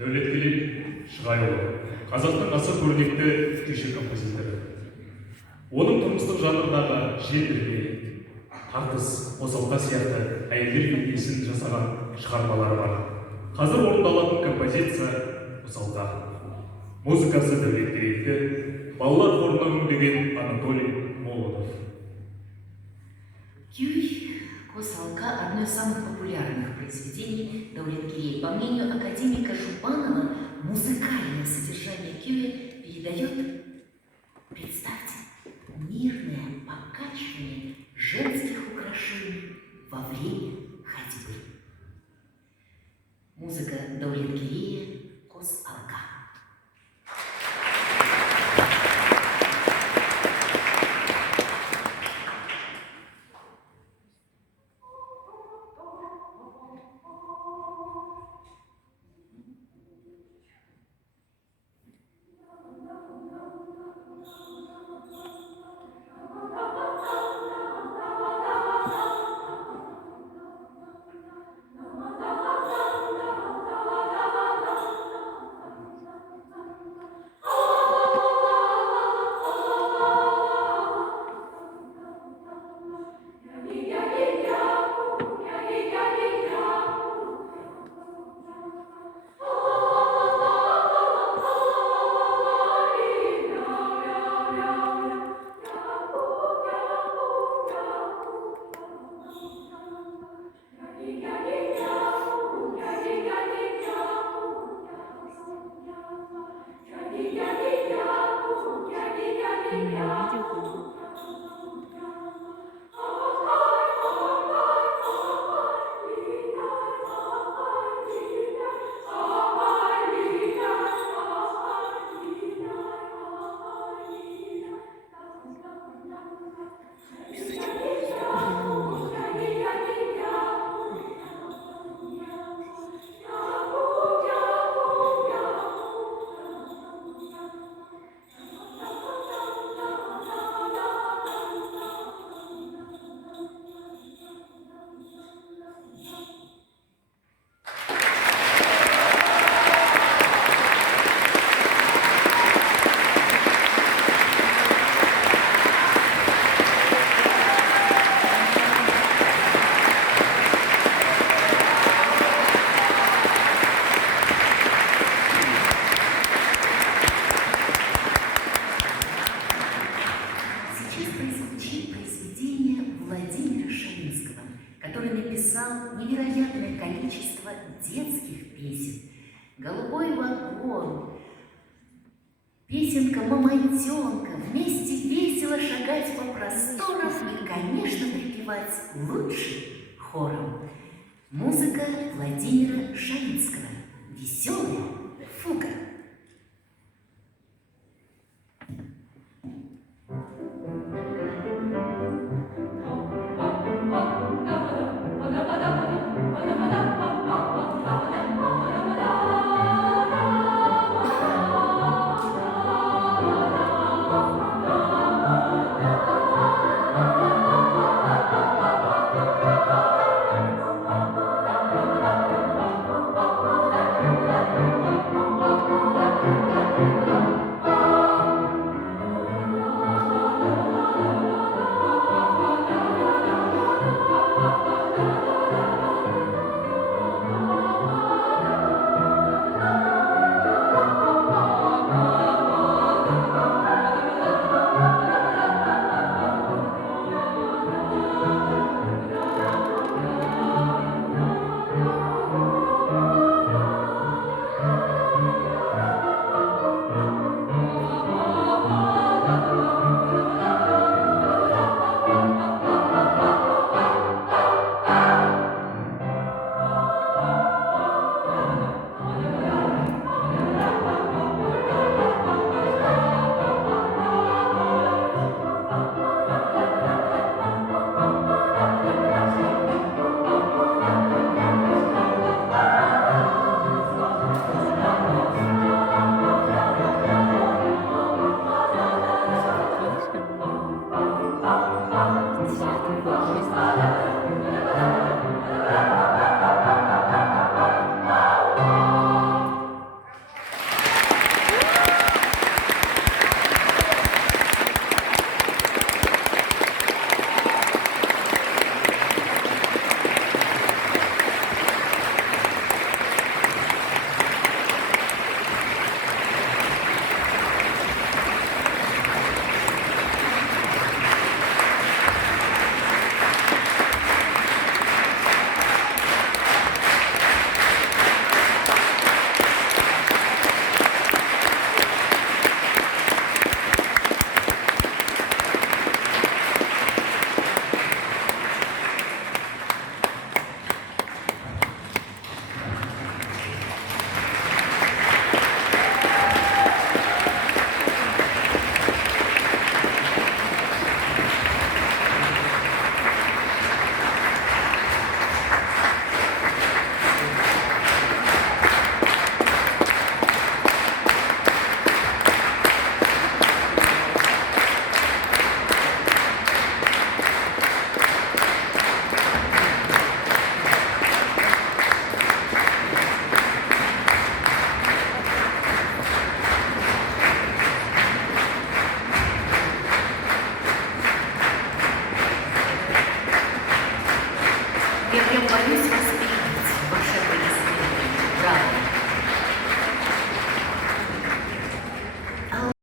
Дәулеткерей Шығайұлы, қазақтың аса көрнекті күйші композиторы. Оның тұрмыстық жанрдағы желдірме, тартыс, қосалқа сияқты әйелдер бейнесін жасаған шығармалары бар. Қазір орындалатын композиция қосалқа. Музыкасы Дәулеткерейді, балалар хорына өңдеген Анатолий Молотов. «Косалка» – одно из самых популярных произведений Дәулеткерея. По мнению академика Жупанова, музыкальное содержание кюи передает, представьте, мирное покачивание женских украшений во время ходьбы. Музыка Дәулеткерея «Косалка». Невероятное количество детских песен. «Голубой вагон», песенка «Мамонтенка», вместе весело шагать по просторам и, конечно, припевать лучше хором. Музыка Владимира Шаинского. Веселая фуга.